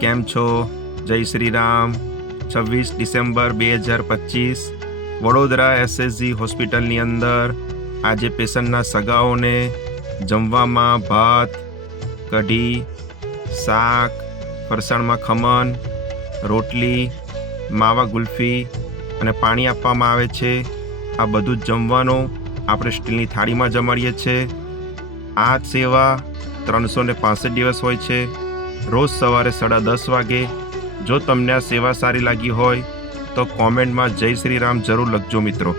કેમ છો? જય શ્રી રામ. 26 ડિસેમ્બર 2025 વડોદરા એસએસજી હોસ્પિટલની અંદર આજે પેશન્ટના સગાઓને જમવામાં ભાત, કઢી, શાક, ફરસાણમાં ખમણ, રોટલી, માવા ગુલ્ફી અને પાણી આપવામાં આવે છે. આ બધું જ જમવાનું આપણે સ્ટીલની થાળીમાં જમાડીએ છીએ. આ સેવા 365 દિવસ હોય છે, રોજ સવારે 10:30 વાગે. જો તમને આ સેવા સારી લાગી હોય તો કોમેન્ટમાં જય શ્રી રામ જરૂર લખજો મિત્રો.